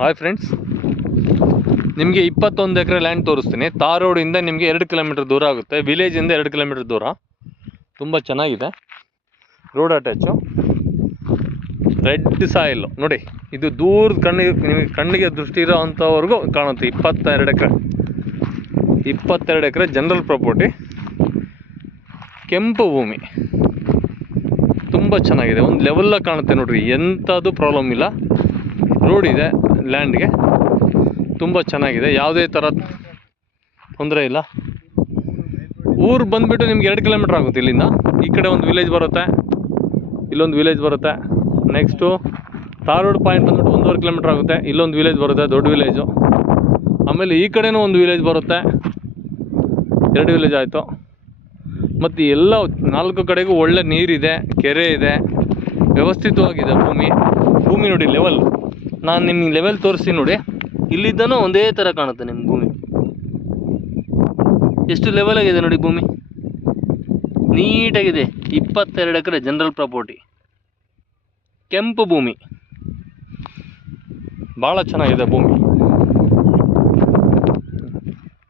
Hi friends, ನಿಮಗೆ 21 ಎಕರೆ land ತೋರಿಸ್ತೀನಿ. ತಾರ್ ರೋಡಿಂದ ನಿಮಗೆ 2 ಕಿಲೋಮೀಟರ್ ದೂರ ಆಗುತ್ತೆ. ವಿಲೇಜಿಂದ 2 ಕಿಲೋಮೀಟರ್ ದೂರ. ತುಂಬ ಚೆನ್ನಾಗಿದೆ. ರೋಡ್ ಅಟ್ಯಾಚು, ರೆಡ್ ಸಾಯಿಲ್ ನೋಡಿ. ಇದು ದೂರ ನಿಮಗೆ ಕಣ್ಣಿಗೆ ದೃಷ್ಟಿ ಇರೋ ಅಂಥವ್ರಿಗೂ ಕಾಣುತ್ತೆ. 22 ಎಕರೆ ಜನರಲ್ ಪ್ರಾಪರ್ಟಿ, ಕೆಂಪು ಭೂಮಿ, ತುಂಬ ಚೆನ್ನಾಗಿದೆ. ಒಂದು ಲೆವೆಲ್ಲಾಗಿ ಕಾಣುತ್ತೆ ನೋಡ್ರಿ. ಎಂಥದ್ದು ಪ್ರಾಬ್ಲಮ್ ಇಲ್ಲ. ರೋಡ್ ಇದೆ ಲ್ಯಾಂಡ್ಗೆ, ತುಂಬ ಚೆನ್ನಾಗಿದೆ. ಯಾವುದೇ ಥರ ತೊಂದರೆ ಇಲ್ಲ. ಊರು ಬಂದುಬಿಟ್ಟು ನಿಮ್ಗೆ 2 ಕಿಲೋಮೀಟ್ರ್ ಆಗುತ್ತೆ ಇಲ್ಲಿಂದ. ಈ ಕಡೆ ಒಂದು ವಿಲೇಜ್ ಬರುತ್ತೆ, ಇಲ್ಲೊಂದು ವಿಲೇಜ್ ಬರುತ್ತೆ. ನೆಕ್ಸ್ಟು ತಾರ್ ರೋಡ್ ಪಾಯಿಂಟ್ ಬಂದುಬಿಟ್ಟು 1.5 ಕಿಲೋಮೀಟ್ರ್ ಆಗುತ್ತೆ. ಇಲ್ಲೊಂದು ವಿಲೇಜ್ ಬರುತ್ತೆ, ದೊಡ್ಡ ವಿಲೇಜು. ಆಮೇಲೆ ಈ ಕಡೆನೂ ಒಂದು ವಿಲೇಜ್ ಬರುತ್ತೆ, 2 ವಿಲೇಜ್ ಆಯಿತು. ಮತ್ತು ಎಲ್ಲ 4 ಕಡೆಗೂ ಒಳ್ಳೆ ನೀರಿದೆ, ಕೆರೆ ಇದೆ, ವ್ಯವಸ್ಥಿತವಾಗಿದೆ ಭೂಮಿ ನೋಡಿ. ಲೆವೆಲ್ ನಾನು ನಿಮಗೆ ಲೆವೆಲ್ ತೋರಿಸ್ತೀನಿ ನೋಡಿ. ಇಲ್ಲಿದ್ದನೂ ಒಂದೇ ಥರ ಕಾಣುತ್ತೆ ನಿಮ್ಮ ಭೂಮಿ. ಎಷ್ಟು ಲೆವೆಲ್ ಆಗಿದೆ ನೋಡಿ ಭೂಮಿ, ನೀಟಾಗಿದೆ. 22 ಎಕರೆ ಜನರಲ್ ಪ್ರಾಪರ್ಟಿ, ಕೆಂಪು ಭೂಮಿ, ಭಾಳ ಚೆನ್ನಾಗಿದೆ ಭೂಮಿ.